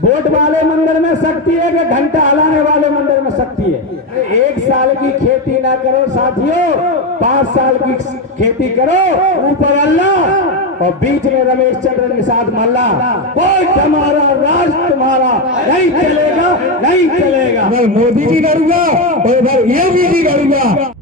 Vote वाले मंदिर में शक्ति है कि घंटा हलाने वाले मंदिर में शक्ति है। 1 साल की खेती ना करो साथियों, 5 साल की खेती करो। ऊपर अल्लाह और बीच में रमेश चंद्र निषाद मल्ला। वोट हमारा, राज तुम्हारा, नहीं चलेगा, नहीं चलेगा। मोदी जी लड़ूंगा और इधर योगी जी लड़ूंगा।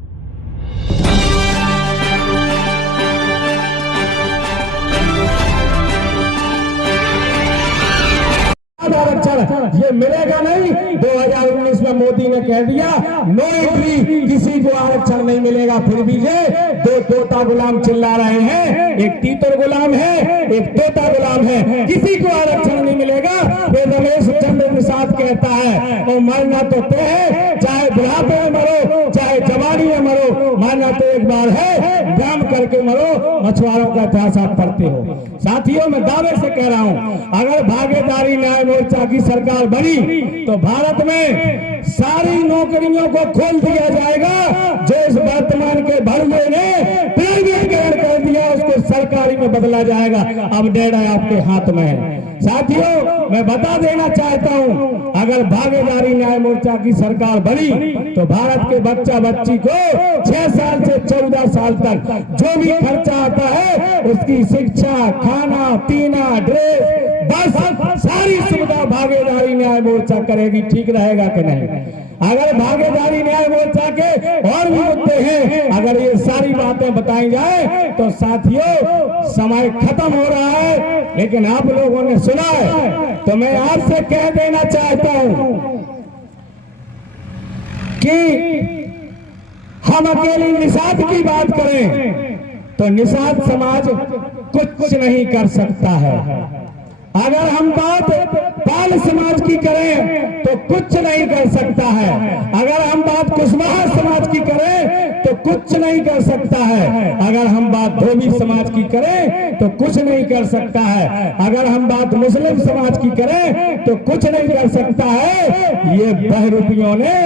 आरक्षण ये मिलेगा नहीं। 2019 में मोदी ने कह दिया नो एंट्री, किसी को आरक्षण नहीं मिलेगा। फिर भी ये 2 तोता गुलाम चिल्ला रहे हैं, एक तीतर गुलाम है, एक तोता गुलाम है। किसी को आरक्षण नहीं मिलेगा। ये रमेश चंद्र निषाद कहता है और मरना तो तय है, चाहे बुढ़ापे में मरो, चाहे जवानी में मरो, मरना तो एक बार है, काम करके मरो। मछुआरों का इतिहास आप पढ़ते हो। साथियों, मैं दावे से कह रहा हूं, अगर भागीदारी न्याय मोर्चा की सरकार बनी तो भारत में सारी नौकरियों को खोल दिया जाएगा। जो इस वर्तमान के भड़ुए ने प्राइवेटीकरण कर दिया, उसको सरकारी में बदला जाएगा। अब निर्णय आपके हाथ में है। साथियों, मैं बता देना चाहता हूं, अगर भागीदारी न्याय मोर्चा की सरकार बनी तो भारत के बच्चा बच्ची को 6 साल से 14 साल तक जो भी खर्चा आता है, उसकी शिक्षा, खाना पीना, ड्रेस, बस सारी सुविधा भागीदारी न्याय मोर्चा करेगी। ठीक रहेगा कि नहीं? अगर भागीदारी न्याय मोर्चा के और भी मुद्दे हैं, अगर ये सारी बातें बताई जाए तो साथियों समय खत्म हो रहा है। लेकिन आप लोगों ने सुना है तो मैं आपसे कह देना चाहता हूं कि हम अकेले निषाद की बात करें तो निषाद समाज कुछ नहीं कर सकता है। अगर हम बात पाल समाज की करें तो कुछ नहीं कर सकता है। अगर हम बात कुशवाहा समाज की करें तो कुछ नहीं कर सकता है। अगर हम बात धोबी समाज की करें तो कुछ नहीं कर सकता है। अगर हम बात मुस्लिम समाज की करें तो कुछ नहीं कर सकता है। ये बहरूपियों ने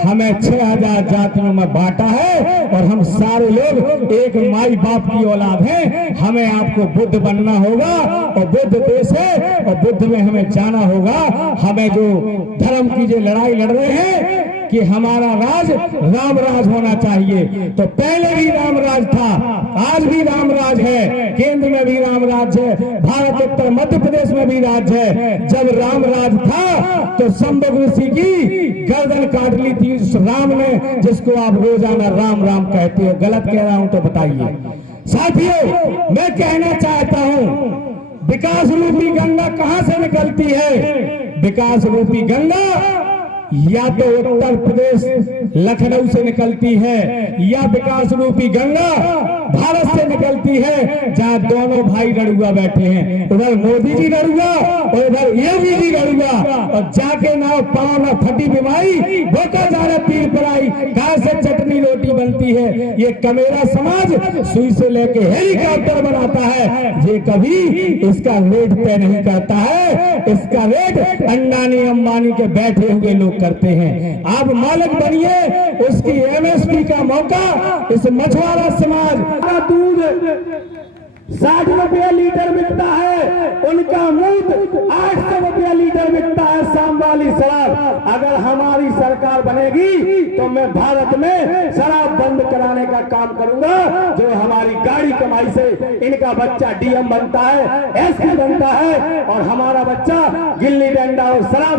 हमें 6000 जातियों में बांटा है और हम सारे लोग एक माई बाप की औलाद हैं। हमें आपको बुद्ध बनना होगा और बुद्ध देश है और बुद्ध में हमें जाना होगा। हमें जो धर्म की जो लड़ाई लड़ रहे हैं कि हमारा राज राम राज होना चाहिए, तो पहले भी राम राज था, आज भी राम राज है, केंद्र में भी राम राज है, भारत उत्तर मध्य प्रदेश में भी राज है। जब राम राज था तो संभव ऋषि की गर्दन काट ली थी उस राम ने, जिसको आप रोजाना राम राम कहते हो। गलत कह रहा हूं तो बताइए। साथियों, मैं कहना चाहता हूं, विकास रूपी गंगा कहां से निकलती है? विकास रूपी गंगा या तो उत्तर प्रदेश लखनऊ से निकलती है, या विकास रूपी गंगा भारत से निकलती है, जहां दोनों भाई लड़ुआ बैठे हैं। उधर मोदी जी लड़ुआ और इधर योगी जी लड़ुआ, और जाके ना पाँव ना फटी बीमारी, बोका जाना पीर पर आई, कहां से चटनी रोटी बनती है। ये कमेरा समाज सुई से लेके हेलीकॉप्टर बनाता है, ये कभी इसका रेट तय नहीं करता है। इसका रेट अंडानी अंबानी के बैठे हुए लोग करते हैं। आप मालिक बनिए, उसकी एमएसपी का मौका इस मछुआरा समाज। दूध 60 रुपया लीटर बिकता है, उनका मूत 800 रुपया लीटर बिकता है। शाम वाली शराब अगर हमारी सरकार बनेगी तो मैं भारत में शराब बंद कराने का काम करूंगा। जो हमारी गाड़ी कमाई से इनका बच्चा डीएम बनता है, एसपी बनता है, और हमारा बच्चा गिल्ली डंडा और शराब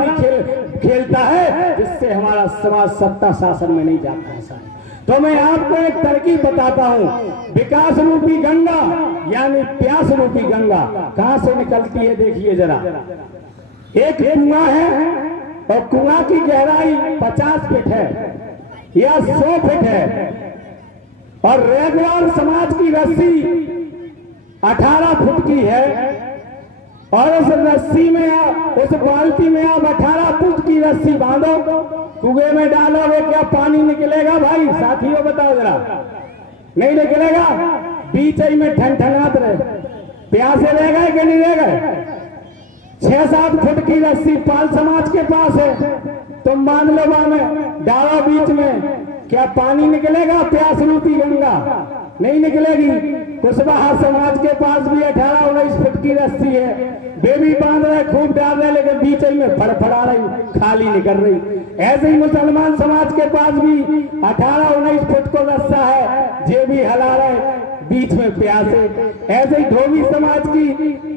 खेलता है, जिससे हमारा समाज सत्ता शासन में नहीं जाता है। तो मैं आपको एक तरकीब बताता हूं। विकास रूपी गंगा यानी प्यास रूपी गंगा कहां से निकलती है? देखिए जरा, एक कुआं है और कुआं की गहराई 50 फीट है या 100 फीट है, और रेगवार समाज की रस्सी 18 फुट की है, और उस रस्सी में उस बाल्टी में आप 18 फुट की रस्सी बांधो, कुएं में डालोगे, क्या पानी निकलेगा? भाई साथियों बताओ जरा, नहीं निकलेगा। बीच में ठनठनात रहे, प्यासे रह गए कि नहीं रह गए? 6-7 फुट की रस्सी पाल समाज के पास है, तुम मान लो में डालो बीच में, क्या पानी निकलेगा? प्यास रूपी गंगा नहीं निकलेगी। कुशवाहा समाज के पास भी 18-19 फुट की रस्सी है, बेबी बांध रहे, खूब डाल रहे, लेकिन बीच में फड़फड़ा रही, खाली निकल रही। ऐसे ही मुसलमान समाज के पास भी 18-19 फुट को रस्सा है, जे भी हला रहे, बीच में प्यासे। ऐसे ही धोबी समाज की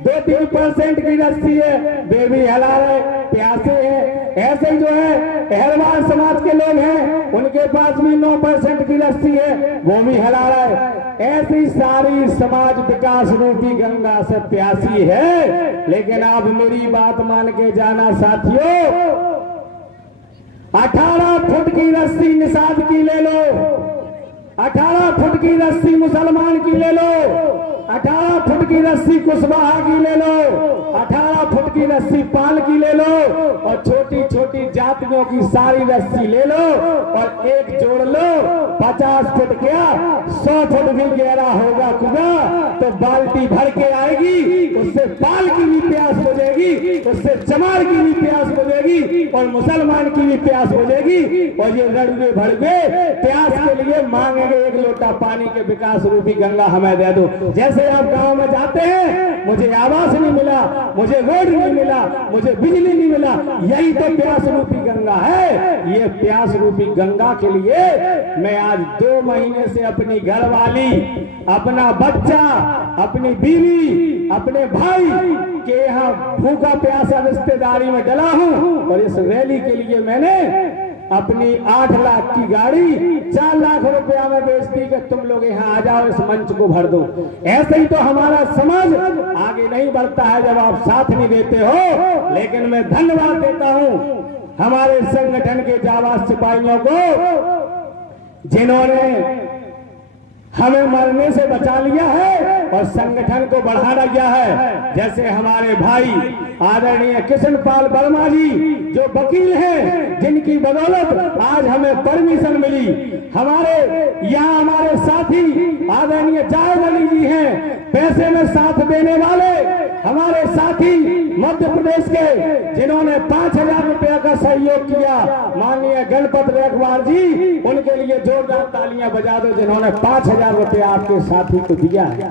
2-3% की रस्सी है, वे भी हला रहे, प्यासे हैं। ऐसे ही जो है अहरवाल समाज के लोग हैं, उनके पास भी 9% की रस्सी है, वो भी हला रहे। ऐसी सारी समाज विकास रूपी गंगा से प्यासी है। लेकिन आप मेरी बात मान के जाना साथियों, 18 फुट की रस्सी निषाद की ले लो, 18 फुट की रस्सी मुसलमान की ले लो, 18 फुट की रस्सी कुशवाहा की ले लो, 18 फुट की रस्सी पाल की ले लो, और छोटी छोटी जातियों की सारी रस्सी ले लो और एक जोड़ लो। 50 फुट क्या 100 फुट भी गहरा होगा कुआं तो बाल्टी भर के आएगी, उससे पाल की भी प्यास बुझेगी, उससे चमार की भी प्यास बुझेगी और मुसलमान की भी प्यास बुझेगी। और ये रड़ुए भड़ुए प्यास के लिए मांगेंगे एक लोटा पानी के विकास रूपी गंगा हमें दे दो। जैसे आप गांव में जाते हैं, मुझे आवास नहीं मिला, मुझे रोड नहीं मिला, मुझे बिजली नहीं मिला, यही तो प्यास रूपी गंगा है। ये प्यास रूपी गंगा के लिए मैं आज 2 महीने से अपनी घरवाली, अपना बच्चा, अपनी बीवी, अपने भाई के यहाँ भूखा प्यासा रिश्तेदारी में डला हूं। और इस रैली के लिए मैंने अपनी 8 लाख की गाड़ी 4 लाख रुपया में बेच दी कि तुम लोग यहाँ आ जाओ, इस मंच को भर दो। ऐसे ही तो हमारा समाज आगे नहीं बढ़ता है जब आप साथ नहीं देते हो। लेकिन मैं धन्यवाद देता हूँ हमारे संगठन के जाबाज सिपाहियों को, जिन्होंने हमें मरने से बचा लिया है और संगठन को बढ़ा दिया है। जैसे हमारे भाई आदरणीय कृष्णपाल वर्मा जी जो वकील हैं, जिनकी बदौलत आज हमें परमिशन मिली। हमारे यहाँ हमारे साथी आदरणीय जायद अली जी हैं, पैसे में साथ देने वाले हमारे साथी मध्य प्रदेश के, जिन्होंने 5000 रुपया का सहयोग किया। माननीय गणपत रेखवार जी, उनके लिए जोरदार तालियां बजा दो, जिन्होंने 5000 रुपया आपके साथी को दिया है।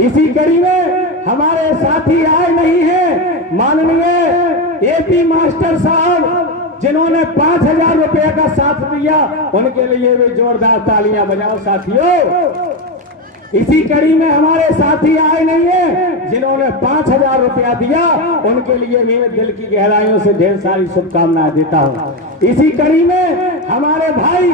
इसी कड़ी में हमारे साथी आए नहीं हैं, माननीय एपी मास्टर साहब, जिन्होंने 5000 रुपया का साथ दिया, उनके लिए भी जोरदार तालियां बजाओ साथियों। इसी कड़ी में हमारे साथी आए नहीं है, जिन्होंने 5000 रुपया दिया, उनके लिए मेरे दिल की गहराइयों से ढेर सारी शुभकामनाएं देता हूं। इसी कड़ी में हमारे भाई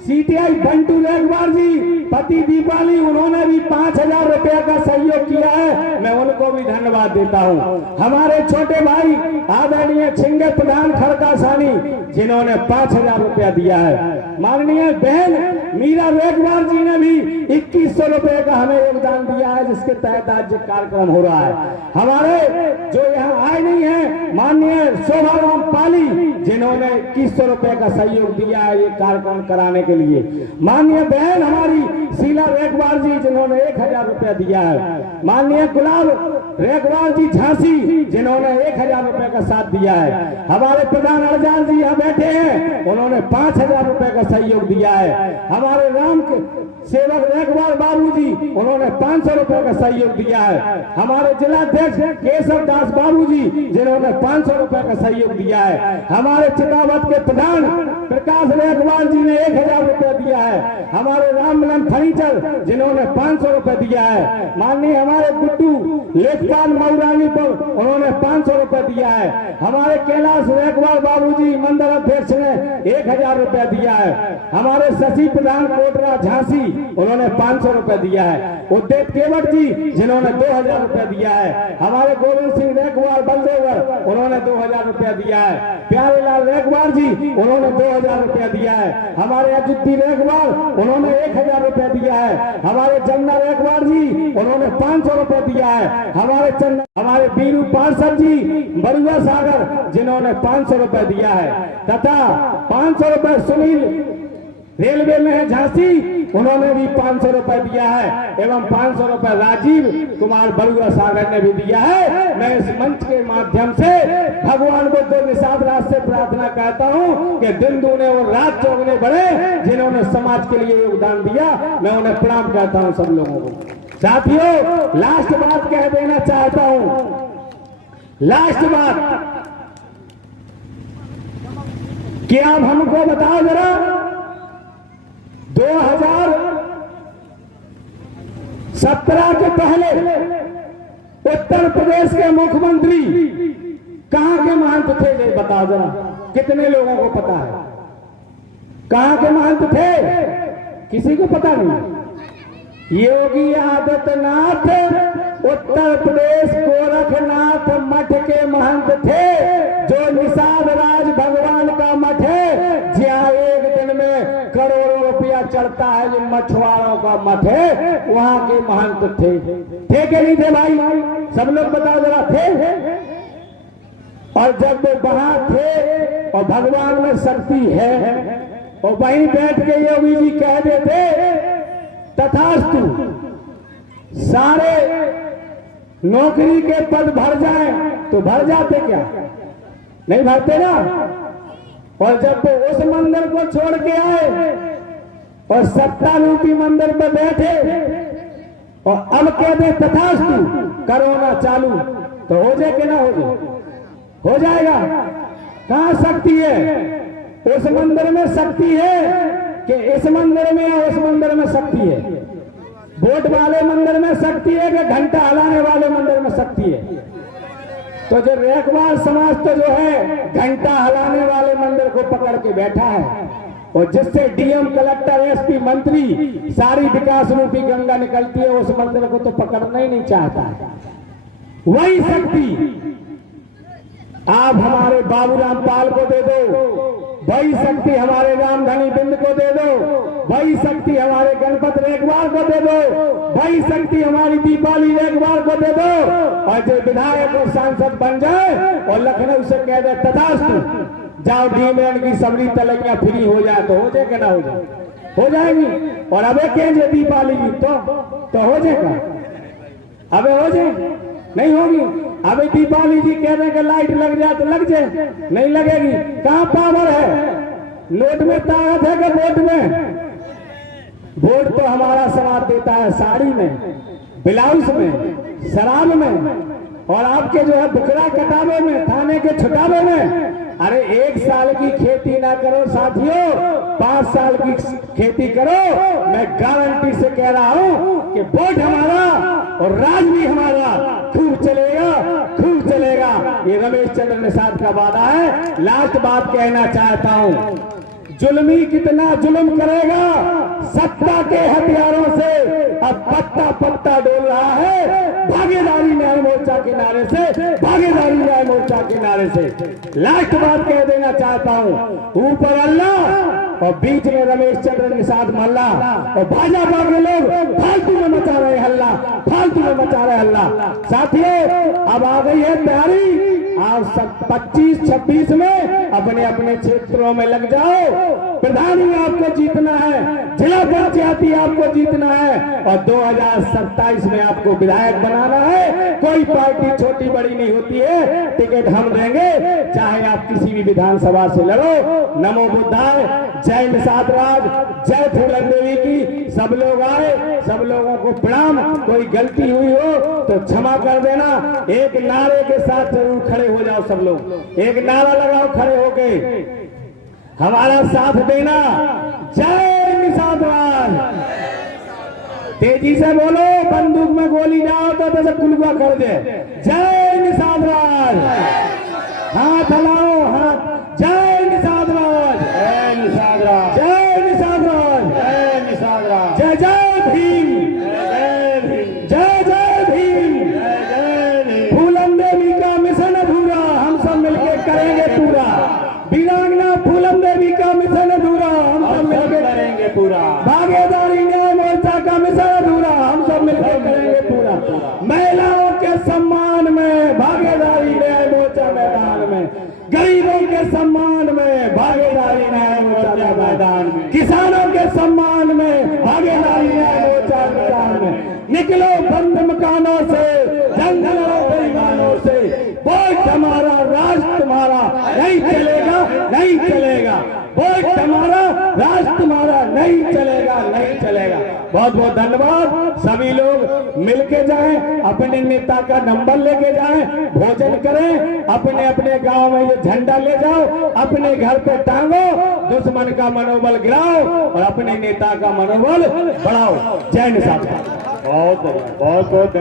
सीटीआई बंटू रेखवार जी, पति दीपाली, उन्होंने भी 5000 रुपया का सहयोग किया है, मैं उनको भी धन्यवाद देता हूं। हमारे छोटे भाई आदरणीय छिंगे प्रधान खड़का सानी, जिन्होंने 5000 रुपया दिया है। माननीय बहन मीरा रेखवार जी ने भी 2100 रुपए का हमें योगदान दिया है, जिसके तहत आज कार्यक्रम हो रहा है। हमारे जो यहाँ आए नहीं है, माननीय शोभाराम पाली, जिन्होंने 2100 रुपए का सहयोग दिया है ये कार्यक्रम कराने के लिए। माननीय बहन हमारी शीला रेखवार जी, जिन्होंने 1000 रुपया दिया है। माननीय गुलाब रेखवार जी झांसी, जिन्होंने 1000 रुपए का साथ दिया है। हमारे प्रधान अरजान जी यहाँ बैठे हैं, उन्होंने 5000 रुपए का सहयोग दिया है। हमारे राम के सेवक रेखवार बाबू जी, उन्होंने 500 रुपए का सहयोग दिया है। हमारे जिलाध्यक्ष केशव दास बाबू जी, जिन्होंने 500 रुपए का सहयोग दिया है। हमारे चितावत के प्रधान प्रकाश रेखवार जी ने 1000 रुपया दिया है। हमारे रामलन फर्नीचर, जिन्होंने 500 रुपए दिया है। माननीय हमारे गुड्डू लेखपाल मऊरानी पर, उन्होंने 500 रुपए दिया है। हमारे कैलाश रेखवार बाबू जी मंडल अध्यक्ष ने 1000 रुपया दिया है। हमारे शशि प्रधान कोटरा झांसी, उन्होंने 500 रुपए दिया है। उद्देव केवट जी, जिन्होंने 2000 रुपया दिया है। हमारे गोविंद सिंह रेखवार बलदेवर, उन्होंने 2000 रुपया दिया है। प्यारेलाल रेखवार जी, उन्होंने 2000 रुपया दिया है। हमारे अजुद्दी रेखवार, उन्होंने 1000 रुपया दिया है। हमारे जमुना रेखवार जी, उन्होंने 500 रुपया दिया है। हमारे बीरू पार्षद जी बरुआ सागर, जिन्होंने 500 रुपया दिया है। तथा 500 रुपए सुनील रेलवे में है झांसी, उन्होंने भी 500 रुपए दिया है। एवं 500 रुपए राजीव कुमार बरुआ सागर ने भी दिया है। मैं इस मंच के माध्यम से भगवान बुद्ध निषाद राज से प्रार्थना करता हूं कि दिन दूने और रात चौगने बढ़े, जिन्होंने समाज के लिए योगदान दिया, मैं उन्हें प्रणाम करता हूं सब लोगों को। साथियों, लास्ट बात कह देना चाहता हूं, लास्ट बात कि आप हमको बताओ जरा 2017 के पहले उत्तर प्रदेश के मुख्यमंत्री कहां के महंत थे? ये बताओ जरा, कितने लोगों को पता है? कहां के महंत थे? किसी को पता नहीं। योगी आदित्यनाथ उत्तर प्रदेश गोरखनाथ मठ के महंत थे, जो निषाद राज भगवान का मठ है, जहाँ एक दिन में करोड़ों रुपया चढ़ता है, जो मछुआरों का मठ है, वहां के महंत थे कि नहीं थे भाई? सब लोग बताओ जरा, थे? और जब वो वहां थे और भगवान में शक्ति है और वहीं बैठ के योगी जी कह देते तथास्तु, सारे नौकरी के पद भर जाए, तो भर जाते क्या? नहीं भरते ना। और जब वो उस मंदिर को छोड़ के आए और सत्ता रूपी मंदिर पर बैठे और अब कहते तथास्तु, कोरोना चालू, तो हो जाए कि ना हो जाए? हो जाएगा। कहां शक्ति है? उस मंदिर में शक्ति है कि इस मंदिर में या उस मंदिर में शक्ति है? वोट वाले मंदिर में शक्ति है कि घंटा हलाने वाले मंदिर में शक्ति है? तो जो रेखवार समाज तो जो है घंटा हलाने वाले मंदिर को पकड़ के बैठा है, और जिससे डीएम, कलेक्टर, एसपी, मंत्री सारी विकास रूपी गंगा निकलती है, उस मंदिर को तो पकड़ना ही नहीं चाहता है। वही शक्ति आप हमारे बाबूराम पाल को दे दो, वही शक्ति हमारे रामधनी बिंद को दे दो, वही शक्ति हमारे गणपत रेखवार को दे दो, वही शक्ति हमारी दीपाली रेखवार को दे दो, और जो विधायक और सांसद बन जाए और लखनऊ से कह दे तथास्तु, जाओ डीमैन की सबरी तलैया फ्री हो जाए, तो हो जाए कि ना हो जाए? हो जाएगी। और अबे कहेंगे दीपाली की तो हो जाएगा? अबे हो जाए? नहीं होगी। अबे दीपाली जी कह रहे हैं कि लाइट लग जाए तो लग जाए, नहीं लगेगी। कहां पावर है? नोट में ताकत है कि वोट में? वोट तो हमारा समाज देता है साड़ी में, ब्लाउज में, शराब में, और आपके जो है बुकरा कटावे में, थाने के छुटावे में। अरे 1 साल की खेती ना करो साथियों, 5 साल की खेती करो। मैं गारंटी से कह रहा हूं कि वोट हमारा और राज भी हमारा खूब चलेगा, खूब चलेगा। ये रमेश चंद्र निषाद का वादा है। लास्ट बात कहना चाहता हूं, जुल्मी कितना जुल्म करेगा, सत्ता के हथियारों से अब पत्ता पत्ता डोल रहा है। भागीदारी न्याय मोर्चा के नारे से, भागीदारी न्याय मोर्चा के नारे से। लास्ट बात कह देना चाहता हूं, ऊपर अल्लाह और बीच में रमेश चंद्र निषाद मल्ला, और भाजपा के लोग फालतू में मचा रहे हल्ला, फालतू में मचा रहे हल्ला। साथियों, अब आ गई है तैयारी। आप 25-26 में अपने अपने क्षेत्रों में लग जाओ। प्रधानी आपको जीतना है, जिला पंचायती आपको जीतना है, और 2027 में आपको विधायक बनाना है। कोई पार्टी छोटी बड़ी नहीं होती है, टिकट हम देंगे, चाहे आप किसी भी विधानसभा से लड़ो। नमो बुद्धाय, जय निषाद राज, जय फूलन देवी की। सब लोग आए, सब लोगों को प्रणाम। कोई गलती हुई हो तो क्षमा कर देना। एक नारे के साथ जरूर खड़े हो जाओ सब लोग, एक नारा लगाओ खड़े होके, हमारा साथ देना। जय निषाद राज। तेजी से बोलो, बंदूक में गोली जाओ तो जैसे कुलवा कर दे। जय निषाद राज। हाथ हिलाओ, हाथ। जय निषाद राज, जय निषाद राज, जय निषाद राज, जय निषाद राज। जय जय भीम, जय भीम, जय जय भीम, जय जय भीम। फूलन देवी का मिशन अधूरा, हम सब मिलकर करेंगे पूरा। वीरांगना फूलन देवी का मिशन अधूरा, हम सब मिलकर करेंगे पूरा। भागीदारी न्याय मोर्चा का मिशन अधूरा, हम सब मिलकर करेंगे पूरा। महिलाओं के सम्मान में भागीदारी न्याय मोर्चा मैदान में, गरीबों के सम्मान में भागीदारी न्याय मोर्चा मैदान में, किसानों के सम्मान में भागीदारी न्याय मोर्चा मैदान में। निकलो बंद मकानों से, जंगलों बेईमानों से। वोट हमारा, राज तुम्हारा नहीं चलेगा, नहीं चलेगा। वोट हमारा, राज तुम्हारा नहीं चलेगा, नहीं चलेगा। बहुत बहुत धन्यवाद। सभी लोग मिलके जाएं, अपने नेता का नंबर लेके जाएं, भोजन करें, अपने अपने गांव में ये झंडा ले जाओ, अपने घर पे टांगो, दुश्मन का मनोबल गिराओ और अपने नेता का मनोबल बढ़ाओ। जय निषाद। बहुत बहुत बहुत